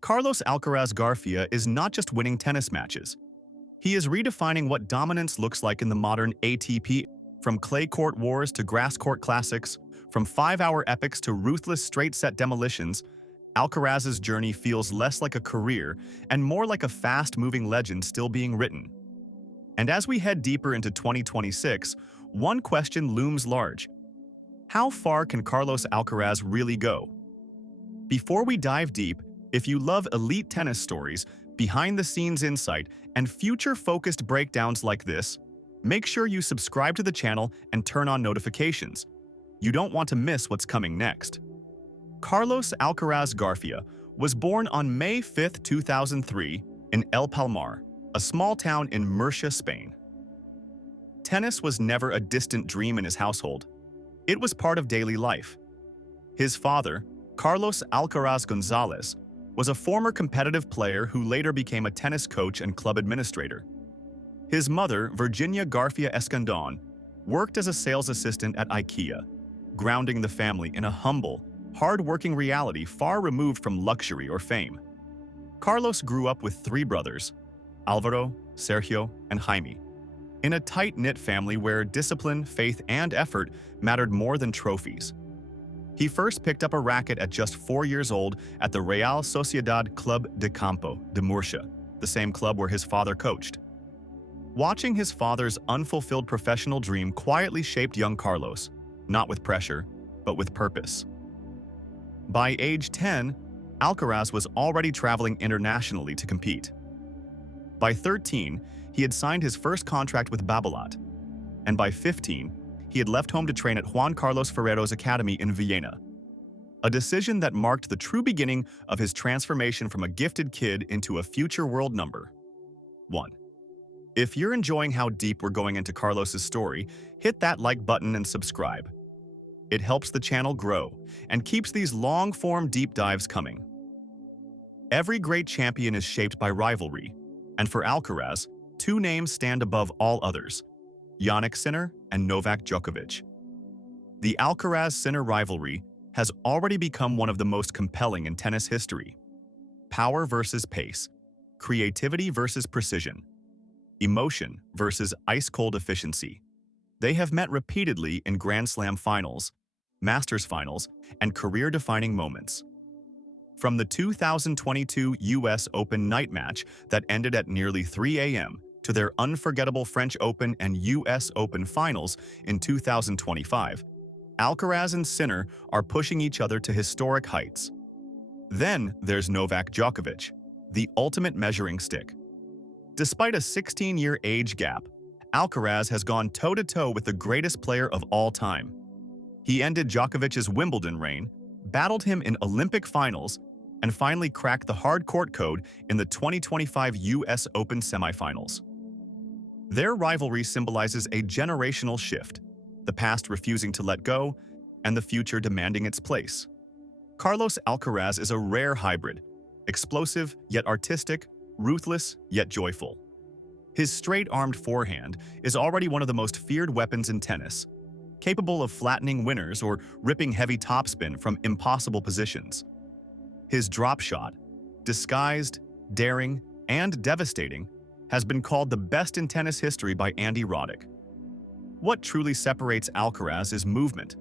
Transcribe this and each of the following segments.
Carlos Alcaraz Garcia is not just winning tennis matches. He is redefining what dominance looks like in the modern ATP, from clay court wars to grass court classics, from 5-hour epics to ruthless straight-set demolitions. Alcaraz's journey feels less like a career and more like a fast-moving legend still being written. And as we head deeper into 2026, one question looms large. How far can Carlos Alcaraz really go? Before we dive deep, if you love elite tennis stories, behind-the-scenes insight, and future-focused breakdowns like this, make sure you subscribe to the channel and turn on notifications. You don't want to miss what's coming next. Carlos Alcaraz Garcia was born on May 5, 2003, in El Palmar, a small town in Murcia, Spain. Tennis was never a distant dream in his household. It was part of daily life. His father, Carlos Alcaraz Gonzalez, was a former competitive player who later became a tennis coach and club administrator. His mother, Virginia Garcia Escandon, worked as a sales assistant at IKEA, grounding the family in a humble, hard-working reality far removed from luxury or fame. Carlos grew up with 3 brothers, Alvaro, Sergio, and Jaime, in a tight-knit family where discipline, faith, and effort mattered more than trophies. He first picked up a racket at just 4 years old at the Real Sociedad Club de Campo de Murcia, the same club where his father coached. Watching his father's unfulfilled professional dream quietly shaped young Carlos, not with pressure, but with purpose. By age 10, Alcaraz was already traveling internationally to compete. By 13, he had signed his first contract with Babolat, and by 15, he had left home to train at Juan Carlos Ferrero's academy in Vienna. A decision that marked the true beginning of his transformation from a gifted kid into a future world number 1. If you're enjoying how deep we're going into Carlos's story, hit that like button and subscribe. It helps the channel grow and keeps these long-form deep dives coming. Every great champion is shaped by rivalry, and for Alcaraz, 2 names stand above all others: Jannik Sinner and Novak Djokovic. The Alcaraz-Sinner rivalry has already become one of the most compelling in tennis history. Power versus pace, creativity versus precision, emotion versus ice-cold efficiency. They have met repeatedly in Grand Slam finals, Masters finals, and career-defining moments. From the 2022 US Open night match that ended at nearly 3 a.m. to their unforgettable French Open and US Open finals in 2025, Alcaraz and Sinner are pushing each other to historic heights. Then there's Novak Djokovic, the ultimate measuring stick. Despite a 16-year age gap, Alcaraz has gone toe-to-toe with the greatest player of all time. He ended Djokovic's Wimbledon reign, battled him in Olympic finals, and finally cracked the hard court code in the 2025 US Open semifinals. Their rivalry symbolizes a generational shift, the past refusing to let go, and the future demanding its place. Carlos Alcaraz is a rare hybrid, explosive yet artistic, ruthless yet joyful. His straight-armed forehand is already one of the most feared weapons in tennis, capable of flattening winners or ripping heavy topspin from impossible positions. His drop shot, disguised, daring, and devastating, has been called the best in tennis history by Andy Roddick. What truly separates Alcaraz is movement.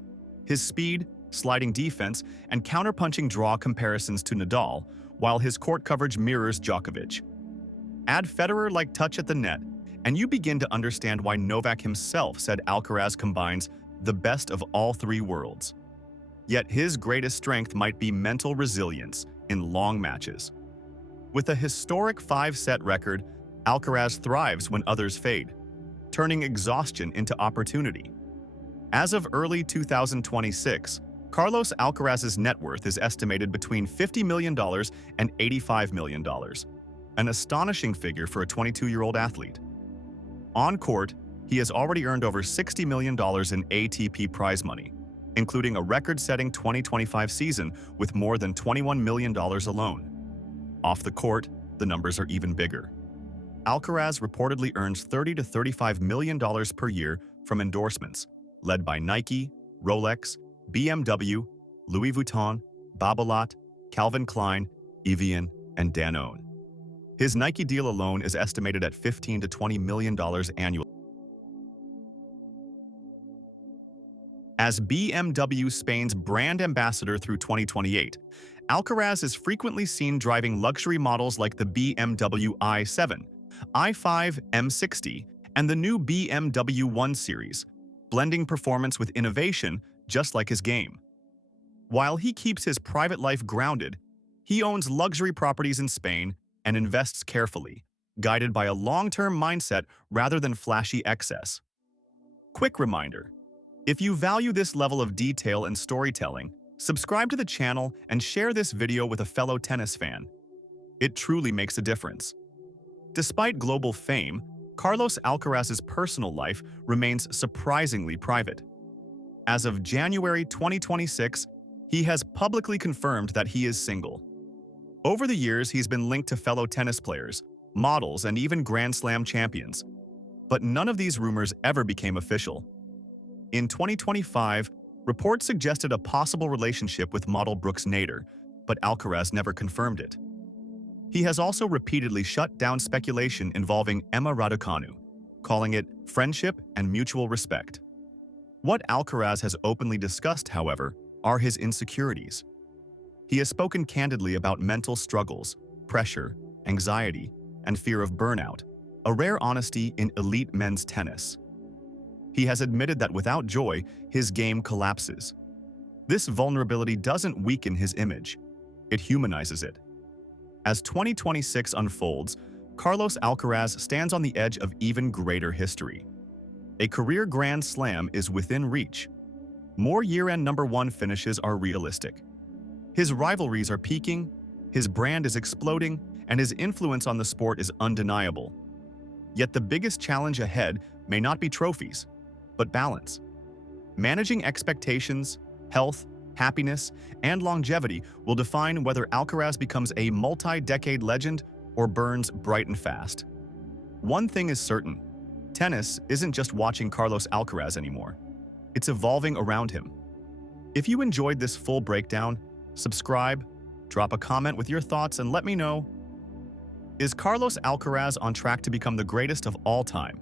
His speed, sliding defense, and counterpunching draw comparisons to Nadal, while his court coverage mirrors Djokovic. Add Federer-like touch at the net, and you begin to understand why Novak himself said Alcaraz combines the best of all 3 worlds. Yet his greatest strength might be mental resilience in long matches. With a historic 5-set record, Alcaraz thrives when others fade, turning exhaustion into opportunity. As of early 2026, Carlos Alcaraz's net worth is estimated between $50 million and $85 million, an astonishing figure for a 22-year-old athlete. On court, he has already earned over $60 million in ATP prize money, including a record-setting 2025 season with more than $21 million alone. Off the court, the numbers are even bigger. Alcaraz reportedly earns $30 to $35 million per year from endorsements, led by Nike, Rolex, BMW, Louis Vuitton, Babolat, Calvin Klein, Evian, and Danone. His Nike deal alone is estimated at $15 to $20 million annually. As BMW Spain's brand ambassador through 2028, Alcaraz is frequently seen driving luxury models like the BMW i7, i5 M60, and the new BMW 1 Series, blending performance with innovation just like his game. While he keeps his private life grounded, he owns luxury properties in Spain and invests carefully, guided by a long-term mindset rather than flashy excess. Quick reminder: if you value this level of detail and storytelling, subscribe to the channel and share this video with a fellow tennis fan. It truly makes a difference. Despite global fame, Carlos Alcaraz's personal life remains surprisingly private. As of January 2026, he has publicly confirmed that he is single. Over the years, he's been linked to fellow tennis players, models, and even Grand Slam champions. But none of these rumors ever became official. In 2025, reports suggested a possible relationship with model Brooks Nader, but Alcaraz never confirmed it. He has also repeatedly shut down speculation involving Emma Raducanu, calling it friendship and mutual respect. What Alcaraz has openly discussed, however, are his insecurities. He has spoken candidly about mental struggles, pressure, anxiety, and fear of burnout, a rare honesty in elite men's tennis. He has admitted that without joy, his game collapses. This vulnerability doesn't weaken his image, it humanizes it. As 2026 unfolds, Carlos Alcaraz stands on the edge of even greater history. A career Grand Slam is within reach. More year-end #1 finishes are realistic. His rivalries are peaking, his brand is exploding, and his influence on the sport is undeniable. Yet the biggest challenge ahead may not be trophies, but balance. Managing expectations, health, happiness, and longevity will define whether Alcaraz becomes a multi-decade legend or burns bright and fast. One thing is certain: tennis isn't just watching Carlos Alcaraz anymore. It's evolving around him. If you enjoyed this full breakdown, subscribe, drop a comment with your thoughts, and let me know: is Carlos Alcaraz on track to become the greatest of all time?